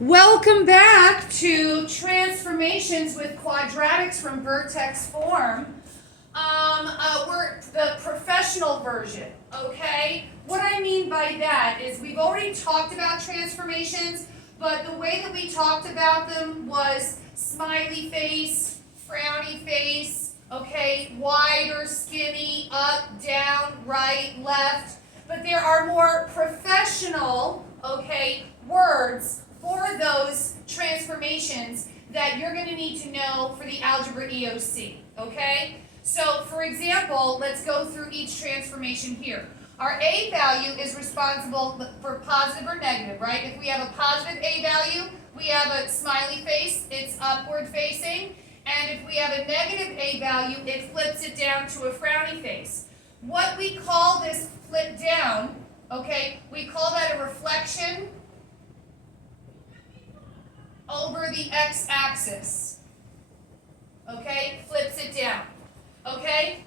Welcome back to Transformations with Quadratics from Vertex form. We're the professional version, okay? What I mean by that is we've already talked about transformations, but the way that we talked about them was smiley face, frowny face, okay, wide or skinny, up, down, right, left. But there are more professional, okay, words for those transformations that you're going to need to know for the algebra EOC, okay? So, for example, let's go through each transformation here. Our A value is responsible for positive or negative, right? If we have a positive A value, we have a smiley face, it's upward facing. And if we have a negative A value, it flips it down to a frowny face. What we call this flip down, okay, we call that a reflection over the x-axis. Okay, flips it down. Okay?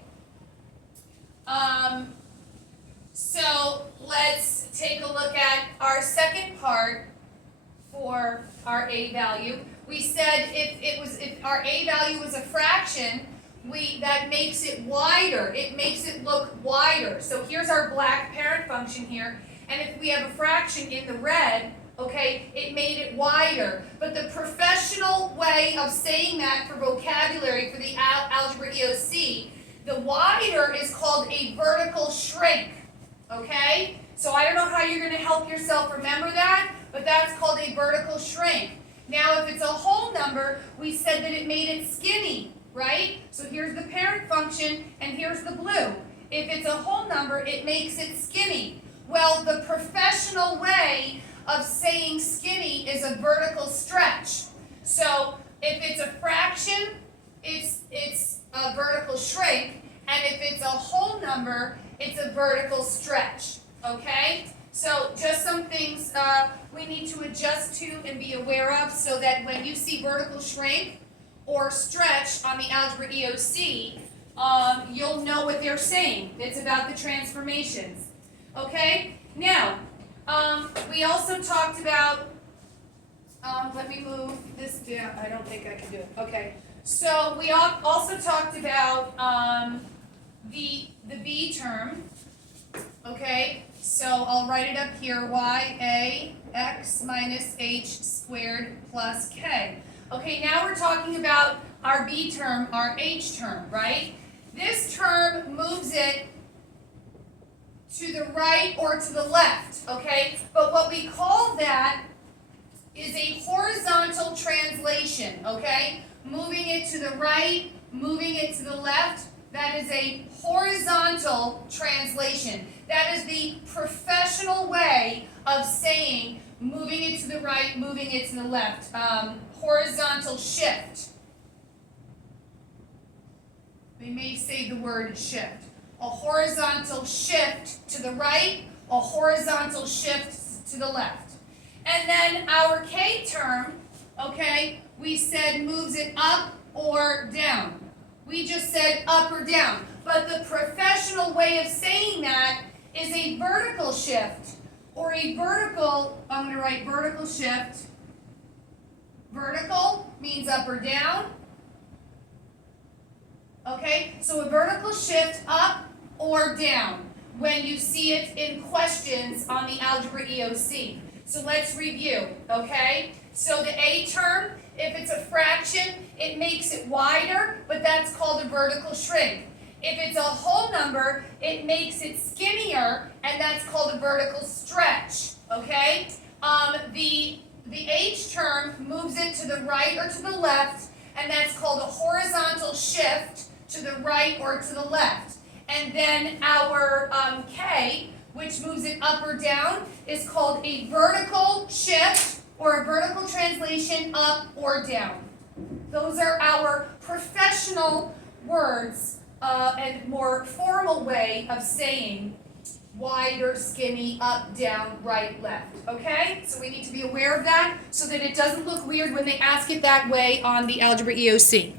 So let's take a look at our second part for our A value. We said if our A value was a fraction, that makes it wider. It makes it look wider. So here's our black parent function here. And if we have a fraction in the red, okay, it made it wider. But the professional way of saying that for vocabulary for the algebra EOC, the wider is called a vertical shrink. Okay? So I don't know how you're going to help yourself remember that, but that's called a vertical shrink. Now if it's a whole number, we said that it made it skinny, right? So here's the parent function and here's the blue. If it's a whole number, it makes it skinny. Well, the professional way of saying skinny is a vertical stretch. So if it's a fraction, it's a vertical shrink, and if it's a whole number, it's a vertical stretch. Okay? So just some things we need to adjust to and be aware of so that when you see vertical shrink or stretch on the algebra EOC, you'll know what they're saying. It's about the transformations. Okay? Now, we also talked about, let me move this down. I don't think I can do it. Okay. So we also talked about the B term. Okay. So I'll write it up here. YAX minus H squared plus K. Okay. Now we're talking about our B term, our H term, right? This term moves it to the right or to the left, okay? But what we call that is a horizontal translation, okay? Moving it to the right, moving it to the left, that is a horizontal translation. That is the professional way of saying moving it to the right, moving it to the left. Horizontal shift. We may say the word shift. A horizontal shift to the right, a horizontal shift to the left. And then our K term, okay, we said moves it up or down. We just said up or down. But the professional way of saying that is a vertical shift or a vertical, I'm going to write vertical shift. Vertical means up or down. Okay, so a vertical shift up or down when you see it in questions on the algebra EOC. So let's review, okay? So the A term, if it's a fraction, it makes it wider, but that's called a vertical shrink. If it's a whole number, it makes it skinnier, and that's called a vertical stretch, okay? The H term moves it to the right or to the left, and that's called a horizontal shift to the right or to the left. And then our K, which moves it up or down, is called a vertical shift or a vertical translation up or down. Those are our professional words and more formal way of saying wider, skinny, up, down, right, left. Okay? So we need to be aware of that so that it doesn't look weird when they ask it that way on the algebra EOC.